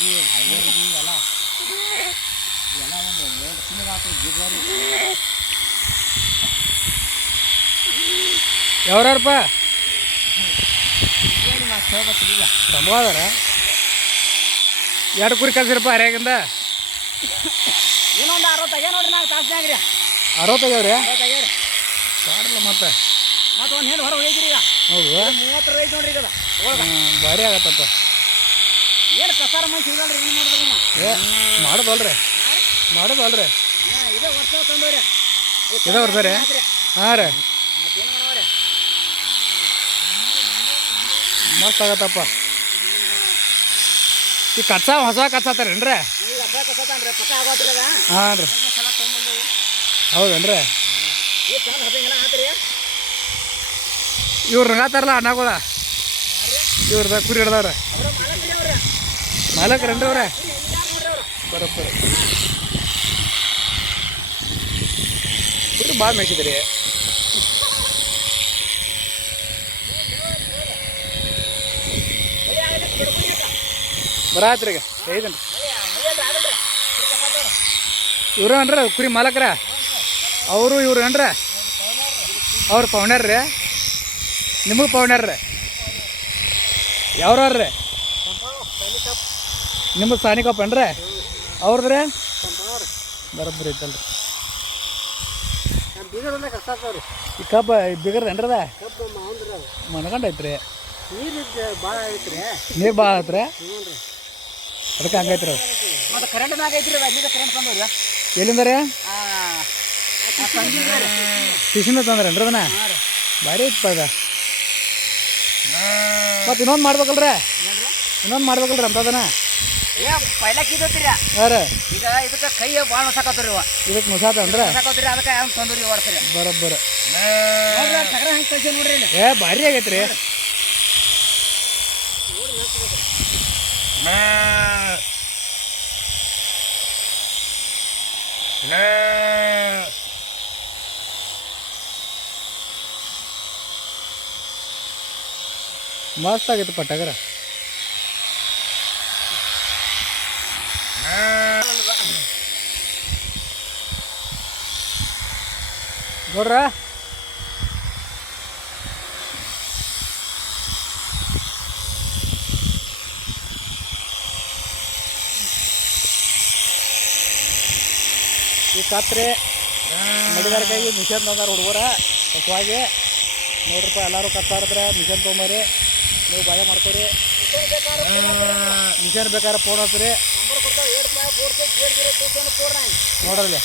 ಹೋಗಿ ಹೈವೇ ಹೋಗಿ ಎಲ್ಲ ಎಲ್ಲ ಒಂದು ಎರಡು ತಿಂಗಳಾತು ಜಿಗಾರಿ ಯಾವ್ರಪ್ಪ ಈಗ ತಮ್ಮದಾರ ಎರಡು ಕುರಿ ಕಲ್ಸಿರಪ್ಪ ಹರಿಯಾಗಿಂದ ಇನ್ನೊಂದು ಅರವತ್ತು ಆಗ್ಯ ನೋಡ್ರಿ ನಾಲ್ಕು ತಾಸ್ನಾಗ ರೀ ಅರವತ್ತೈದವ್ರಿ. ಅರವತ್ತು ಮಾಡಲ್ಲ ಮತ್ತೆ. ಮತ್ತೆ ಒಂದು ಹೆಣ್ಣು ಹೊರಗೆ ಹೋಗಿದ್ರಿ ಈಗ. ಹೌದು? ಮೂವತ್ತರ ಐದು ನೋಡ್ರಿ ಈಗ ಭಾರಿ ಆಗತ್ತಪ್ಪ. ಏನು ಮಂದಿ ಸಿಗಲ್ರಿ ಏನು ಮಾಡಿದ್ರಿ ಏ ಮಾಡೋದಲ್ರಿ. ಮಾಡೋದಲ್ರಿ. ಹಾಂ ಇದೇ ವರ್ಷ ತಂದವ್ರಿ. ಇದೇ ವರ್ಷ ರೀ? ಹಾಂ ರೀ. ಮತ್ತೇನು ಮಾಡವ್ರಿ? ಮಸ್ತ್ ಆಗತ್ತಪ್ಪ. ಈ ಕಚ್ಚಾ ಹೊಸ ಕಚ್ಚಾತಾರೇನ್ರಿ ಈಗ ಅಪ್ಪ ಕಸತಾನ್ರಿ ಪಕ್ಕ ಆಗೋತ್ರಿ ಅದ. ಹಾಂ ರೀ. ಸಲ ತೊಗೊಂಬಂದವು ಹೌದೇನ್ರಿ? ಆತ್ರಿ? ಇವ್ರು ರಂಗಾತಾರಲ್ಲ ಅಣ್ಣಗಳ. ಇವ್ರದ ಕುರಿ ಹಿಡ್ದವ್ರೆ ಅವ್ರ ಮಾಲಕ್ರಿ ಅವ್ರ. ಬರ ಅವ್ರು ಬರೋಬ್ಬರ ಕುರಿ ಭಾಳ ಮೇಯ್ಸಿದ್ರಿ. ಬರಾತ್ರಿಗ ಈಗ ಇವ್ರು ಅನ್ರ ಕುರಿ ಮಾಲಕ್ರ? ಅವರು ಇವ್ರು ಏನ್ರ? ಅವ್ರು ಪೌಣ್ಯಾರ ರೀ ನಿಮಗೆ ಪೌಣ್ಯಾರ ರೀ ಯಾವ್ರವ್ರಿ ನಿಮ್ಮದು ಸಾನಿಕಪ್ಪ ಏನ್ರಿ ಅವ್ರದ್ರೆ? ಬರೋಬ್ಬರಿ ಐತಲ್ರಿ. ಈ ಕಬ್ಬ ಬಿಗರ್ದೇನ್ರದ ಮನ್ಕಂಡ ಐತ್ರಿ. ನೀರು ಭಾಳ ಐತ್ರಿ? ಅದಕ್ಕೆ ಹಂಗೈತ್ರಿ ಎಲ್ಲಿಂದ ರೀ ಕಿಶಿಂದ ತಂದ್ರೇನ್ರಿ ಅದನ್ನ? ಭಾರಿ ಐತಪ್ಪ ಅದ. ಮತ್ತೆ ಇನ್ನೊಂದು ಮಾಡ್ಬೇಕಲ್ರ? ಇನ್ನೊಂದು ಮಾಡ್ಬೇಕಲ್ರಿ ಅಂತದನ್ನ ಏ ರೀ. ಈಗ ಇದಕ್ಕೆ ಕೈ ಭಾಳ ಹೊಸಾಕತ್ರಿ ಇವ. ಇದಕ್ಕೆ ಅಂದ್ರೆ ಹೊಸಾಕತ್ರಿ ಅದಕ್ಕೆ ಅವ್ನು ತಂದ್ರಿ ಓಡ್ಸ್ರಿ ಬರೋಬ್ಬರ. ನೋಡ್ರಿ ಟಗರ ಹೆಂಗೆ ಕಳ್ಸಿ ನೋಡ್ರಿ ಇಲ್ಲಿ. ಏ ಭಾರಿ ಆಗೈತ್ರಿ. ಮಸ್ತ್ ಆಗೈತೆ ಪಟ್ಟಗರ ನೋಡ್ರ? ಈ ಕತ್ರಿ ಮಡಿಗಾರಿಕೆಗೆ ಮಿಷನ್ ತಂದಾರ ಹುಡುಗರ. ಹೊಸವಾಗಿ. ನೋಡ್ರಪ್ಪ, ಎಲ್ಲರೂ ಕತ್ತಾರಿದ್ರೆ ಮಿಷನ್ ತೊಗೊಂಬರಿ ನೀವು ಬಾಳೆ ಮಾಡ್ಕೊರಿ ಮಿಷನ್ ಬೇಕಾದ್ರೆ ಫೋನ್ ಹಚ್ಚ್ರಿ. ನೋಡ್ರಲ್ಲಿ.